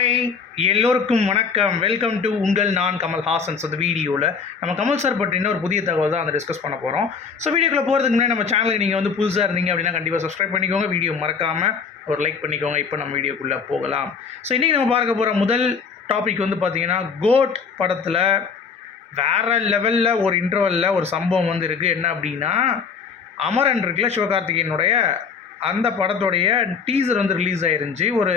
Hi எல்லோருக்கும் வணக்கம். Welcome to உங்கள் நான் கமல் ஹாசன்ஸ் அந்த வீடியோவில் நம்ம கமல் சார் பற்றின ஒரு புதிய தகவல் தான் அதை டிஸ்கஸ் பண்ண போகிறோம் ஸோ வீடியோக்குள்ளே போகிறதுக்கு முன்னாடி நம்ம சேனலுக்கு நீங்கள் வந்து புதுசாக இருந்தீங்க அப்படின்னா கண்டிப்பாக சப்ஸ்கிரைப் பண்ணிக்கோங்க. வீடியோ மறக்காமல் ஒரு லைக் பண்ணிக்கோங்க. இப்போ நம்ம வீடியோக்குள்ளே போகலாம். ஸோ இன்றைக்கி நம்ம பார்க்க போகிற முதல் டாபிக் வந்து பார்த்தீங்கன்னா கோட் படத்தில் வேற லெவலில் ஒரு இன்டர்வலில் ஒரு சம்பவம் வந்து இருக்குது என்ன அப்படின்னா அமரன் இருக்குல்ல சிவகார்த்திகேயனுடைய அந்த படத்துடைய டீசர் வந்து ரிலீஸ் ஆயிருந்துச்சு. ஒரு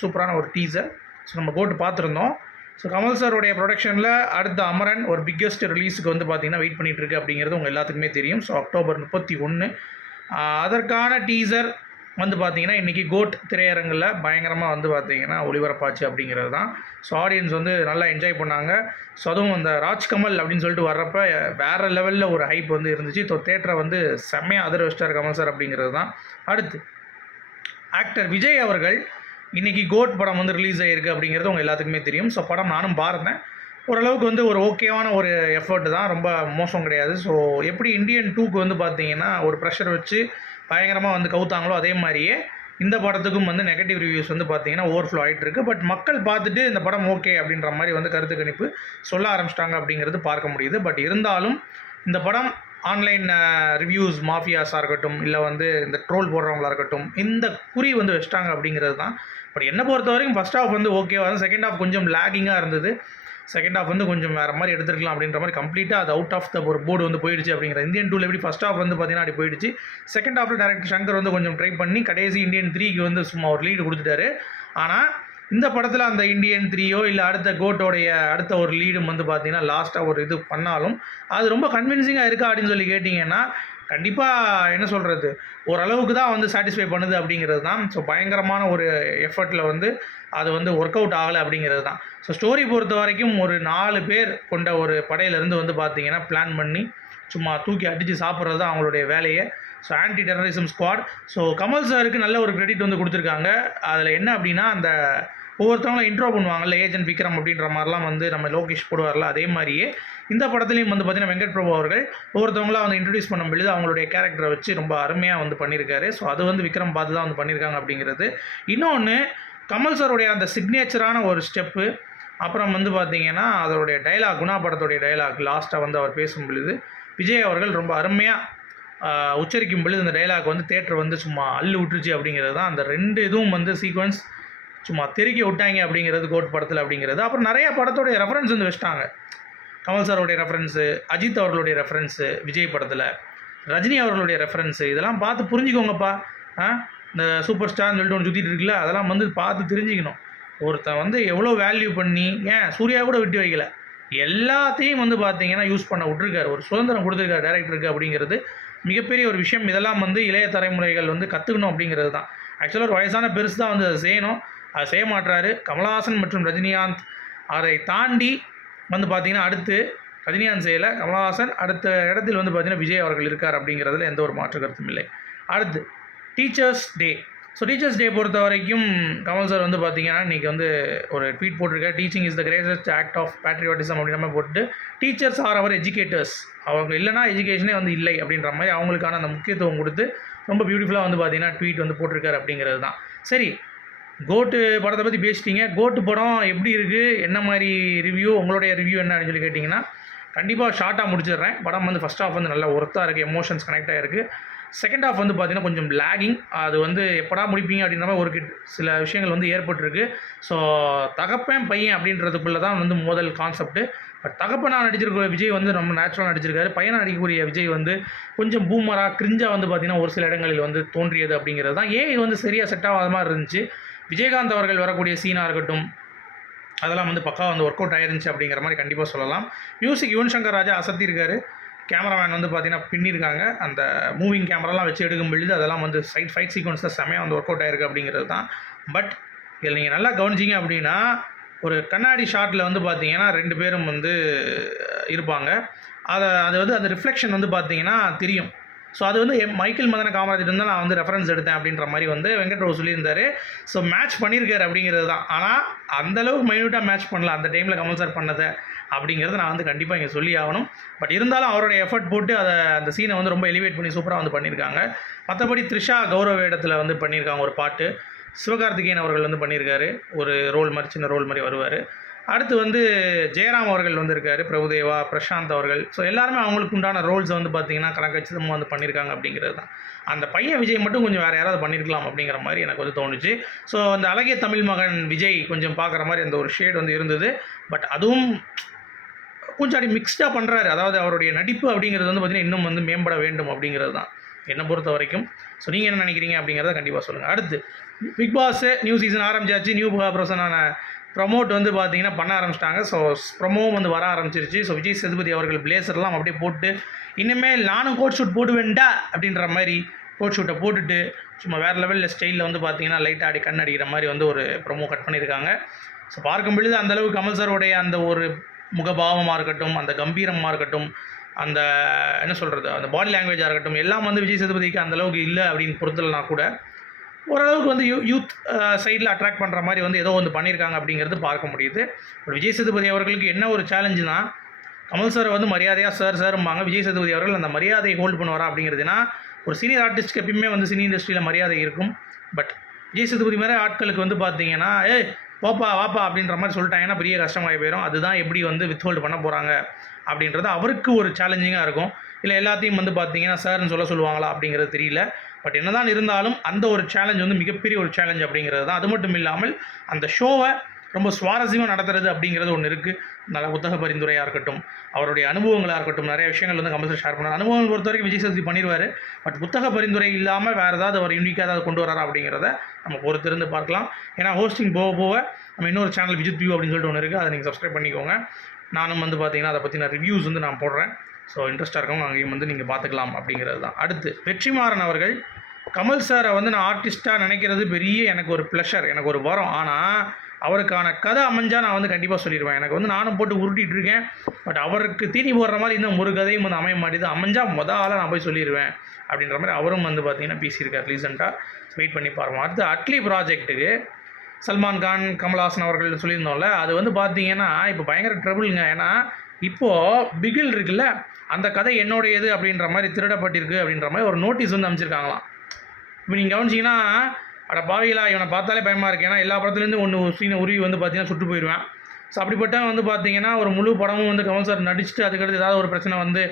சூப்பரான ஒரு டீசர். ஸோ நம்ம போட்டு பார்த்துருந்தோம். ஸோ கமல் சாருடைய ப்ரொடக்ஷனில் அடுத்த அமரன் ஒரு பிக்கெஸ்ட் ரிலீஸுக்கு வந்து பார்த்தீங்கன்னா வெயிட் பண்ணிகிட்ருக்கு அப்படிங்கிறது உங்கள் எல்லாத்துக்குமே தெரியும். ஸோ அக்டோபர் முப்பத்தி ஒன்று அதற்கான டீசர் வந்து பார்த்தீங்கன்னா இன்றைக்கி கோட் திரையரங்கில் பயங்கரமாக வந்து பார்த்திங்கன்னா ஒளிபரப்பாச்சு அப்படிங்கிறது தான். ஸோ ஆடியன்ஸ் வந்து நல்லா என்ஜாய் பண்ணாங்க. ஸோ அதுவும் அந்த ராஜ்கமல் அப்படின்னு சொல்லிட்டு வர்றப்ப வேறு லெவலில் ஒரு ஹைப் வந்து இருந்துச்சு. ஸோ தேட்டரை வந்து செம்மையாக அதிர வச்சிட்டார் கமல் சார் அப்படிங்கிறது தான். அடுத்து ஆக்டர் விஜய் அவர்கள் இன்றைக்கி கோட் படம் வந்து ரிலீஸ் ஆகிருக்கு அப்படிங்கிறது உங்கள் எல்லாத்துக்குமே தெரியும். ஸோ படம் நானும் பார்த்தேன் ஓரளவுக்கு வந்து ஒரு ஓகேவான ஒரு எஃபர்ட் தான். ரொம்ப மோசம் கிடையாது. ஸோ எப்படி இந்தியன் டூக்கு வந்து பார்த்தீங்கன்னா ஒரு ப்ரெஷர் வச்சு பயங்கரமாக வந்து கவுத்தாங்களோ அதே மாதிரியே இந்த படத்துக்கும் வந்து நெகட்டிவ் ரிவ்யூஸ் வந்து பார்த்தீங்கன்னா ஓவர்ஃப்ளோ ஆகிட்டு இருக்கு பட் மக்கள் பார்த்துட்டு இந்த படம் ஓகே அப்படின்ற மாதிரி வந்து கருத்து கணிப்பு சொல்ல ஆரம்பிச்சிட்டாங்க அப்படிங்கிறது பார்க்க முடியுது. பட் இருந்தாலும் இந்த படம் ஆன்லைன் ரிவ்யூஸ் மாஃபியாஸாக இருக்கட்டும் இல்லை வந்து இந்த ட்ரோல் போடுறவங்களா இருக்கட்டும் இந்த குறி வந்து வச்சிட்டாங்க அப்படிங்கிறது தான். பட் என்னை பொறுத்த வரைக்கும் ஃபஸ்ட் ஹாஃப் வந்து ஓகேவா செகண்ட் ஹாஃப் கொஞ்சம் லேகிங்காக இருந்தது. செகண்ட் ஹாஃப் வந்து கொஞ்சம் வேறு மாதிரி எடுத்துருக்கலாம் அப்படின்ற மாதிரி கம்ப்ளீட்டாக அது அவுட் ஆஃப் த ஒரு போர்டு வந்து போயிடுச்சு அப்படிங்கிற இந்தியன் டூவில் எப்படி ஃபஸ்ட் ஹாஃப் வந்து பார்த்தீங்கன்னா அப்படி போயிடுச்சு. செகண்ட் ஹாஃபில் டேரக்டர் சங்கர் வந்து கொஞ்சம் ட்ரை பண்ணி கடைசி இந்தியன் த்ரீக்கு வந்து சும்மா ஒரு லீடு கொடுத்துட்டாரு. ஆனால் இந்த படத்தில் அந்த இந்தியன் த்ரீயோ இல்லை அடுத்த கோட்டோடைய அடுத்த ஒரு லீடும் வந்து பார்த்தீங்கன்னா லாஸ்ட்டாக ஒரு இது பண்ணாலும் அது ரொம்ப கன்வின்சிங்காக இருக்கா அப்படின்னு சொல்லி கேட்டிங்கன்னா கண்டிப்பாக என்ன சொல்கிறது ஓரளவுக்கு தான் வந்து சாட்டிஸ்ஃபை பண்ணுது அப்படிங்கிறது தான். ஸோ பயங்கரமான ஒரு எஃபர்ட்டில் வந்து அது வந்து ஒர்க் அவுட் ஆகலை அப்படிங்கிறது தான். ஸோ ஸ்டோரி பொறுத்த வரைக்கும் ஒரு நாலு பேர் கொண்ட ஒரு படையிலேருந்து வந்து பார்த்தீங்கன்னா பிளான் பண்ணி சும்மா தூக்கி அடித்து சாப்பிட்றது தான் அவங்களுடைய வேலையை. So anti terrorism squad so Kamal சாருக்கு நல்ல ஒரு கிரெடிட் வந்து கொடுத்துருக்காங்க. அதில் என்ன அப்படின்னா அந்த ஒவ்வொருத்தவங்களும் இன்ட்ரோ பண்ணுவாங்கல்ல ஏஜென்ட் விக்ரம் அப்படின்ற மாதிரிலாம் வந்து நம்ம லோகேஷ் போடுவார்ல அதே மாதிரியே இந்த படத்துலையும் வந்து பார்த்தீங்கன்னா வெங்கட் பிரபு அவர்கள் ஒவ்வொருத்தவங்களாம் வந்து இன்ட்ரடியூஸ் பண்ணும் பொழுது அவங்களுடைய கேரக்டரை வச்சு ரொம்ப அருமையாக வந்து பண்ணியிருக்காரு ஸோ அது வந்து விக்ரம் பார்த்து தான் வந்து பண்ணியிருக்காங்க அப்படிங்கிறது. இன்னொன்று கமல் சாருடைய அந்த சிக்னேச்சரான ஒரு ஸ்டெப்பு அப்புறம் வந்து பார்த்தீங்கன்னா அதோடைய டைலாக் குணா படத்துடைய டைலாக் லாஸ்ட்டாக வந்து அவர் பேசும் பொழுது விஜய் அவர்கள் ரொம்ப அருமையாக உச்சரிக்கும் பொழுது இந்த டைலாக் வந்து தேட்டர் வந்து சும்மா அள்ளு விட்டுருச்சு அப்படிங்கிறது தான் அந்த ரெண்டு இதுவும் வந்து சீக்வன்ஸ் சும்மா தெருக்கி விட்டாங்க அப்படிங்கிறது கோட் படத்தில் அப்படிங்கிறது. அப்புறம் நிறைய படத்தோடைய ரெஃபரன்ஸ் வந்து வச்சிட்டாங்க. கமல் சாருடைய ரெஃபரன்ஸு அஜித் அவர்களுடைய ரெஃபரன்ஸு விஜய் படத்தில். ரஜினி அவர்களுடைய ரெஃபரன்ஸு இதெல்லாம் பார்த்து புரிஞ்சுக்கோங்கப்பா. ஆ? இந்த சூப்பர் ஸ்டார்னு சொல்லிட்டு ஒன்று சுற்றிட்டு இருக்குல்ல அதெல்லாம் வந்து பார்த்து தெரிஞ்சுக்கணும். ஒருத்தன் வந்து எவ்வளோ வேல்யூ பண்ணி ஏன் சூர்யா கூட விட்டு வைக்கல. எல்லாத்தையும் வந்து பார்த்தீங்கன்னா யூஸ் பண்ண விட்ருக்காரு ஒரு சுதந்திரம் கொடுத்துருக்காரு டேரக்டருக்கு அப்படிங்கிறது. மிகப்பெரிய ஒரு விஷயம். இதெல்லாம் வந்து இளைய தலைமுறைகள் வந்து கற்றுக்கணும் அப்படிங்கிறது தான். ஆக்சுவலாக ஒரு வயசான பெருசு தான் வந்து அதை செய்யணும். அதை செய்ய மாட்டுறாரு கமலஹாசன் மற்றும் ரஜினிகாந்த். அதை தாண்டி வந்து பார்த்திங்கன்னா அடுத்து ரஜினிகாந்த் செய்யலை. கமலஹாசன் அடுத்த இடத்தில் வந்து பார்த்திங்கன்னா விஜய் அவர்கள் இருக்கார் அப்படிங்கிறதுல எந்த ஒரு மாற்று கருத்தும் இல்லை. அடுத்து teachers day. So teachers day பொறுத்த வரைக்கும் கமல் சார் வந்து பார்த்தீங்கன்னா இன்றைக்கி வந்து ஒரு ட்வீட் போட்டிருக்காரு. Teaching is the greatest act of patriotism அப்படின்ற மாதிரி போட்டு டீச்சர்ஸ் ஆர் அவர் எஜுகேட்டர்ஸ் அவங்க இல்லைனா எஜுகேஷனே வந்து இல்லை அப்படின்ற மாதிரி அவங்களுக்கான அந்த முக்கியத்துவம் கொடுத்து ரொம்ப பியூட்டிஃபுல்லாக வந்து பார்த்தீங்கன்னா ட்வீட் வந்து போட்டிருக்காரு அப்படிங்கிறது தான். சரி கோட்டு படத்தை பற்றி பேசிட்டீங்க. கோட்டு படம் எப்படி இருக்குது என்ன மாதிரி ரிவ்யூ உங்களுடைய ரிவ்யூ என்ன அப்படின்னு சொல்லி கேட்டிங்கன்னா கண்டிப்பாக ஷார்ட்டாக முடிச்சிடுறேன். படம் வந்து ஃபஸ்ட் ஹாஃப் வந்து நல்லா ஒர்த்தாக இருக்குது எமோஷன்ஸ் கனெக்ட் ஆகிருக்கு செகண்ட் ஹாஃப் வந்து பார்த்திங்கன்னா கொஞ்சம் லேகிங் அது வந்து எப்படா முடிப்பீங்க அப்படின்ற மாதிரி ஒரு சில விஷயங்கள் வந்து ஏற்பட்டிருக்கு. ஸோ தகப்பேன் பையன் அப்படின்றதுக்குள்ளே தான் வந்து முதல் கான்செப்ட்டு பட் தகப்பனாக நடிச்சிருக்கிற விஜய் வந்து ரொம்ப நேச்சுரலாக நடிச்சிருக்காரு. பையனாக நடிக்கக்கூடிய விஜய் வந்து கொஞ்சம் பூமராக கிரிஞ்சாக வந்து பார்த்திங்கன்னா ஒரு சில இடங்களில் வந்து தோன்றியது அப்படிங்கிறது தான். ஏன் இது வந்து சரியாக செட் ஆகாத மாதிரி இருந்துச்சு? விஜயகாந்த் அவர்கள் வரக்கூடிய சீனாக இருக்கட்டும் அதெல்லாம் வந்து பக்கா வந்து ஒர்க் அவுட் ஆயிருந்துச்சு அப்படிங்கிற மாதிரி கண்டிப்பாக சொல்லலாம். மியூசிக் யுவன் சங்கர் ராஜா அசத்தியிருக்காரு கேமராமேன் வந்து பார்த்தீங்கன்னா பின்னிருக்காங்க. அந்த மூவிங் கேமராலாம் வச்சு எடுக்கும் பொழுது அதெல்லாம் வந்து சைட் ஃபைட் சீக்வன்ஸ் தான் செமையாக வந்து ஒர்க் அவுட் ஆயிருக்கு அப்படிங்கிறது தான். பட் இதில் நீங்கள் நல்லா கவனிச்சிங்க அப்படின்னா ஒரு கண்ணாடி ஷாட்டில் வந்து பார்த்தீங்கன்னா ரெண்டு பேரும் வந்து இருப்பாங்க. அதை அது வந்து அந்த ரிஃப்ளெக்ஷன் வந்து பார்த்தீங்கன்னா தெரியும். ஸோ அது வந்து மைக்கேல் மதன காமராஜர் தான் நான் வந்து ரெஃபரன்ஸ் எடுத்தேன் அப்படின்ற மாதிரி வந்து வெங்கட் ராவ் சொல்லியிருந்தாரு. ஸோ மேட்ச் பண்ணியிருக்காரு அப்படிங்கிறது தான். ஆனால் அந்தளவுக்கு மைன்யூட்டாக மேட்ச் பண்ணல. அந்த டைமில் கமல் சார் பண்ணதை அப்படிங்கிறத நான் வந்து கண்டிப்பாக இங்கே சொல்லி ஆகணும். பட் இருந்தாலும் அவரோட எஃபர்ட் போட்டு அதை அந்த சீனை வந்து ரொம்ப எலிவேட் பண்ணி சூப்பராக வந்து பண்ணியிருக்காங்க. மற்றபடி த்ரிஷா கௌரவ இடத்துல வந்து பண்ணியிருக்காங்க ஒரு பாட்டு. சிவகார்த்திகேயன் அவர்கள் வந்து பண்ணியிருக்காரு. ஒரு ரோல் மாதிரி சின்ன ரோல் மாதிரி வருவார். அடுத்து வந்து ஜெயராம் அவர்கள் வந்திருக்காரு பிரபுதேவா பிரசாந்த் அவர்கள். ஸோ எல்லாருமே அவங்களுக்கு உண்டான ரோல்ஸை வந்து பார்த்தீங்கன்னா கணக்கச்சிதமாக வந்து பண்ணியிருக்காங்க அப்படிங்கிறது தான். அந்த பையன் விஜய் மட்டும் கொஞ்சம் வேறு யாராவது பண்ணியிருக்கலாம் அப்படிங்கிற மாதிரி எனக்கு வந்து தோணுச்சு. ஸோ அந்த அழகிய தமிழ் மகன் விஜய் கொஞ்சம் பார்க்குற மாதிரி அந்த ஒரு ஷேட் வந்து இருந்தது. பட் அதுவும் கொஞ்சம் அப்படி மிக்ஸ்டாக பண்ணுறாரு அதாவது அவருடைய நடிப்பு அப்படிங்கிறது வந்து பார்த்திங்கன்னா இன்னும் வந்து மேம்பட வேண்டும் அப்படிங்கிறது தான். என்னை பொறுத்த வரைக்கும். ஸோ நீங்கள் என்ன நினைக்கிறீங்க அப்படிங்கிறத கண்டிப்பாக சொல்லுங்கள் அடுத்து பிக் பாஸ் நியூ சீசன் ஆரம்பிச்சாச்சு. நியூ பர்சனான ப்ரமோட் வந்து பார்த்தீங்கன்னா பண்ண ஆரம்பிச்சிட்டாங்க. ஸோ ப்ரமோவும் வந்து வர ஆரம்பிச்சிருச்சு. ஸோ விஜய் சேதுபதி அவர்கள் பிளேசர்லாம் அப்படியே போட்டு இனிமேல் நானும் கோட் ஷூட் போட்டு அப்படின்ற மாதிரி கோட் ஷூட்டை போட்டுட்டு சும்மா வேறு லெவலில் ஸ்டைலில் வந்து பார்த்தீங்கன்னா லைட்டாக ஆடி கண் அடிக்கிற மாதிரி வந்து ஒரு ப்ரொமோ கட் பண்ணியிருக்காங்க. ஸோ பார்க்கும் பொழுது அந்தளவு கமல் சாருடைய அந்த ஒரு முகபாவமாக இருக்கட்டும் அந்த கம்பீரமாக இருக்கட்டும் அந்த என்ன சொல்கிறது அந்த பாடி லாங்குவேஜாக இருக்கட்டும் எல்லாம் வந்து விஜய் சேதுபதிக்கு அந்தளவுக்கு இல்லை அப்படின்னு பொறுத்தலைனா கூட ஓரளவுக்கு வந்து யூ யூத் சைடில் அட்ராக்ட் பண்ணுற மாதிரி வந்து ஏதோ வந்து பண்ணியிருக்காங்க அப்படிங்கிறது பார்க்க முடியுது. பட் விஜய் சேதுபதி அவர்களுக்கு என்ன ஒரு சேலஞ்சுனா கமல் சார் வந்து மரியாதையாக சார் சார்ம்பாங்க விஜய் சேதுபதி அவர்கள் அந்த மரியாதையை ஹோல்ட் பண்ணுவாரா அப்படிங்கிறதுனா ஒரு சீனியர் ஆர்டிஸ்ட்க்கு எப்பயுமே வந்து சினி இண்டஸ்ட்ரியில் மரியாதை இருக்கும். பட் விஜய் சேதுபதி மாதிரி ஆட்களுக்கு வந்து பார்த்தீங்கன்னா ஏ போப்பா வாப்பா அப்படின்ற மாதிரி சொல்லிட்டாங்கன்னா பெரிய கஷ்டமாகி போயிடும் அதுதான் எப்படி வந்து வித்ஹோல்டு பண்ண போகிறாங்க அப்படின்றது அவருக்கு ஒரு சேலஞ்சிங்காக இருக்கும். இல்லை எல்லாத்தையும் வந்து பார்த்தீங்கன்னா சார்னு சொல்ல சொல்லுவாங்களா அப்படிங்கிறது தெரியல. பட் என்னதான் இருந்தாலும் அந்த ஒரு சேலஞ்ச் வந்து மிகப்பெரிய ஒரு சேலஞ்ச் அப்படிங்கிறது தான். அது மட்டும் இல்லாமல் அந்த ஷோவை ரொம்ப சுவாரஸ்யமாக நடத்துறது அப்படிங்கிறது ஒன்று இருக்குது நல்ல புத்தக பரிந்துரையாக இருக்கட்டும் அவருடைய அனுபவங்களாக இருக்கட்டும் நிறைய விஷயங்கள் வந்து கம்பல்சரி ஷேர் பண்ணார் அனுபவம் பொறுத்த வரைக்கும் விஜய் சேதுபதி பண்ணிடுவார் பட் புத்தக பரிந்துரை இல்லாமல் வேறு ஏதாவது அவர் யூனிக்காக ஏதாவது கொண்டு வராரா அப்படிங்கிறத நம்ம பொறுத்திருந்து பார்க்கலாம். ஏன்னா ஹோஸ்டிங் போக போக நம்ம இன்னொரு சேனல் விஜித் வியூ அப்படின்னு சொல்லிட்டு ஒன்று இருக்குது அதை நீங்கள் சப்ஸ்கிரைப் பண்ணிக்கோங்க. நானும் வந்து பார்த்தீங்கன்னா அதை பற்றின ரிவ்யூஸ் வந்து நான் போடுறேன். ஸோ இன்ட்ரெஸ்ட்டாக இருக்கவங்க அங்கேயும் வந்து நீங்கள் பார்த்துக்கலாம் அப்படிங்கிறது தான். அடுத்து வெற்றிமாறன் அவர்கள். கமல் சாரை வந்து நான் ஆர்டிஸ்ட்டாக நினைக்கிறது பெரிய எனக்கு ஒரு ப்ளஷர் எனக்கு ஒரு வரம். ஆனால் அவருக்கான கதை அமைஞ்சால் நான் வந்து கண்டிப்பாக சொல்லிடுவேன் எனக்கு வந்து நானும் போட்டு உருட்டிகிட்டு இருக்கேன். பட் அவருக்கு தீனி போடுற மாதிரி இன்னும் ஒரு கதையும் வந்து அமைய மாட்டேது அமைஞ்சால் மொதல் ஆளாக நான் போய் சொல்லிடுவேன் அப்படின்ற மாதிரி அவரும் வந்து பார்த்தீங்கன்னா பேசியிருக்கார் ரீசெண்டாக வெயிட் பண்ணி பாருவோம். அடுத்து அட்லி ப்ராஜெக்ட்டுக்கு சல்மான் கான் கமல்ஹாசன் அவர்கள் சொல்லியிருந்தோம்ல. அது வந்து பார்த்தீங்கன்னா இப்போ பயங்கர ட்ரபிள்ங்க ஏன்னா இப்போது பிகில் இருக்குல்ல அந்த கதை என்னுடையது அப்படின்ற மாதிரி திருடப்பட்டிருக்கு அப்படின்ற மாதிரி ஒரு நோட்டீஸ் வந்து அமைச்சிருக்காங்களாம். இப்போ நீங்கள் கவனிச்சிங்கன்னா அட பாவிகளா இவனை பார்த்தாலே பயமாக இருக்குது ஏன்னா எல்லா படத்துலேருந்து ஒன்று சீனை உருவி வந்து பார்த்தீங்கன்னா சுட்டு போயிடுவேன் ஸோ அப்படிப்பட்ட வந்து பார்த்தீங்கன்னா ஒரு முழு படமும் வந்து கமல் சார் நடிச்சுட்டு அதுக்கடுத்து ஏதாவது ஒரு பிரச்சனை வந்து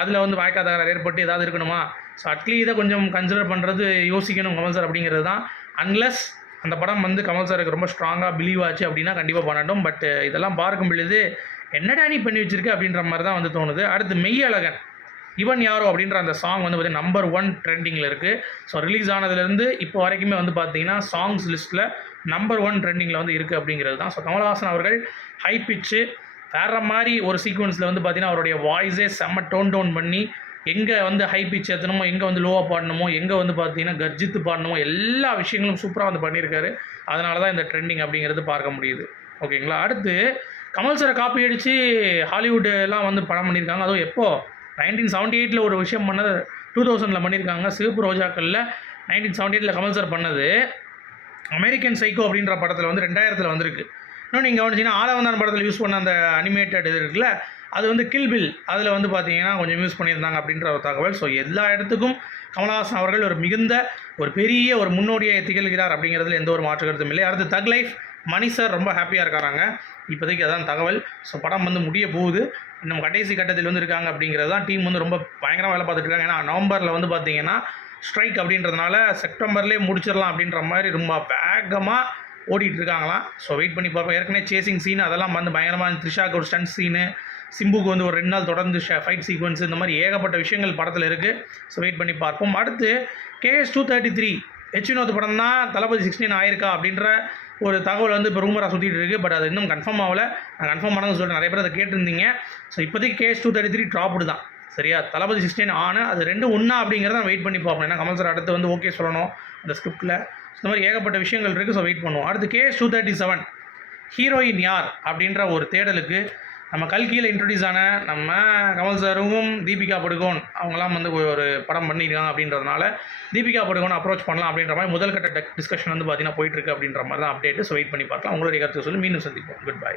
அதில் வந்து வாய்க்கா தகராறு ஏற்பட்டு ஏதாவது இருக்கணுமா? ஸோ அட்லி இதை கொஞ்சம் கன்சிடர் பண்ணுறது யோசிக்கணும் கமல் சார் அப்படிங்கிறது தான். அன்லஸ் அந்த படம் வந்து கமல் சாருக்கு ரொம்ப ஸ்ட்ராங்காக பிலீவ் ஆச்சு அப்படின்னா கண்டிப்பாக பண்ணட்டும். பட் இதெல்லாம் பார்க்கும் பொழுது என்னடா நீ பண்ணி வச்சிருக்க அப்படின்ற மாதிரி தான் வந்து தோணுது. அடுத்து மெய்யழகன் இவன் யாரோ அப்படின்ற அந்த சாங் வந்து பார்த்தீங்கன்னா நம்பர் ஒன் ட்ரெண்டிங்கில் இருக்குது ஸோ ரிலீஸ் ஆனதுலேருந்து இப்போ வரைக்குமே வந்து பார்த்தீங்கன்னா சாங்ஸ் லிஸ்ட்டில் நம்பர் ஒன் ட்ரெண்டிங்கில் வந்து இருக்குது அப்படிங்கிறது தான். ஸோ கமல்ஹாசன் அவர்கள் ஹை பிச்சு வேறு மாதிரி ஒரு சீக்வன்ஸில் வந்து பார்த்தீங்கன்னா அவருடைய வாய்ஸே செம்ம டோன் டவுன் பண்ணி எங்கே வந்து ஹை பிச் ஏற்றணுமோ எங்கே வந்து லோவாக பாடணுமோ எங்கே வந்து பார்த்தீங்கன்னா கர்ஜித்து பாடணுமோ எல்லா விஷயங்களும் சூப்பராக வந்து பண்ணியிருக்காரு. அதனால தான் இந்த ட்ரெண்டிங் அப்படிங்கிறது பார்க்க முடியுது. ஓகேங்களா அடுத்து கமல் சாரை காப்பி அடித்து ஹாலிவுட் எல்லாம் வந்து படம் பண்ணியிருக்காங்க. அதுவும் எப்போது நைன்டீன் செவன்ட்டி எயிட்டில் ஒரு விஷயம் பண்ணது டூ தௌசண்டில் பண்ணியிருக்காங்க சிவப்பு ரோஜாக்களில் நைன்டீன் செவன்ட்டி எயிட்டில் கமல் சார் பண்ணது. அமெரிக்கன் சைக்கோ அப்படின்ற படத்தில் வந்து ரெண்டாயிரத்தில் வந்திருக்கு. இன்னும் நீங்கள் கவனிச்சிங்கன்னா ஆலவந்தான் படத்தில் யூஸ் பண்ண அந்த அனிமேட்டட் இது இருக்குல்ல அது வந்து கில் பில் அதில் வந்து பார்த்தீங்கன்னா கொஞ்சம் யூஸ் பண்ணியிருந்தாங்க அப்படின்ற ஒரு தகவல். ஸோ எல்லா இடத்துக்கும் கமல்ஹாசன் அவர்கள் ஒரு மிகுந்த ஒரு பெரிய ஒரு முன்னோடியை திகழ்கிறார் அப்படிங்கிறதுல எந்த ஒரு மாற்று கருத்தும் இல்லை. அடுத்து தக் லைஃப் மணி சார் ரொம்ப ஹாப்பியாக இருக்கிறாங்க இப்போதைக்கு அதான் தகவல். ஸோ படம் வந்து முடிய போகுது. இன்னும் கடைசி கட்டத்தில் வந்து இருக்காங்க அப்படிங்கிறது தான் டீம் வந்து ரொம்ப பயங்கரமாக வேலை பார்த்துட்டு இருக்காங்க. ஏன்னா நவம்பரில் வந்து பார்த்தீங்கன்னா ஸ்ட்ரைக் அப்படின்றதுனால செப்டம்பர்லேயே முடிச்சிடலாம் அப்படின்ற மாதிரி ரொம்ப வேகமாக ஓடிட்டு இருக்காங்களாம். ஸோ வெயிட் பண்ணி பார்ப்போம். ஏற்கனவே சேசிங் சீன் அதெல்லாம் வந்து பயங்கரமாக த்ரிஷாக்கு ஒரு ஸ்டன்ட் சீனு சிம்புக்கு வந்து ஒரு ரெண்டு நாள் தொடர்ந்து ஃபைட் சீக்வன்ஸ் இந்த மாதிரி ஏகப்பட்ட விஷயங்கள் படத்தில் இருக்குது ஸோ வெயிட் பண்ணி பார்ப்போம். அடுத்து K S two thirty three H Vinoth படம் தான் தளபதி சிக்ஸ்டீன் ஆயிருக்கா அப்படின்ற ஒரு தகவல் வந்து இப்போ ரூமராக சுற்றிட்டு இருக்குது பட் அது இன்னும் கன்ஃபார்ம் ஆகலை. நான் கன்ஃபார்ம் பண்ணணும்னு சொல்லிட்டு நிறைய பேர் அதை கேட்டிருந்தீங்க. ஸோ இப்போதைக்கு K S two thirty three dropped தான். சரியா? தளபதி சிக்ஸ்டீன் ஆன அது ரெண்டு ஒன்றா அப்படிங்கிறத வெயிட் பண்ணி பார்ப்போம். ஏன்னா கமல் சார் அடுத்து வந்து ஓகே சொல்லணும் அந்த ஸ்கிரிப்டில் இந்த மாதிரி ஏகப்பட்ட விஷயங்கள் இருக்குது ஸோ வெயிட் பண்ணுவோம். அடுத்து K S two thirty seven heroine யார்? அப்படின்ற ஒரு தேடலுக்கு நம்ம கல்கியில் இன்ட்ரடியூஸ் ஆன நம்ம கமல் சாரும் தீபிகா படுகோன் அவங்களாம் வந்து ஒரு படம் பண்ணியிருக்காங்க அப்படின்றதுனால தீபிகா படுகோன் அப்ரோச் பண்ணலாம் அப்படின்ற மாதிரி முதல் கட்ட டிஸ்கஷன் வந்து பார்த்தீங்கன்னா போயிட்டுருக்கு அப்படின்ற மாதிரி தான் அப்டேட்டு ஸோ வெயிட் பண்ணி பார்க்கலாம். உங்களுடைய கருத்து சொல்லி மீண்டும் சந்திப்போம். Good bye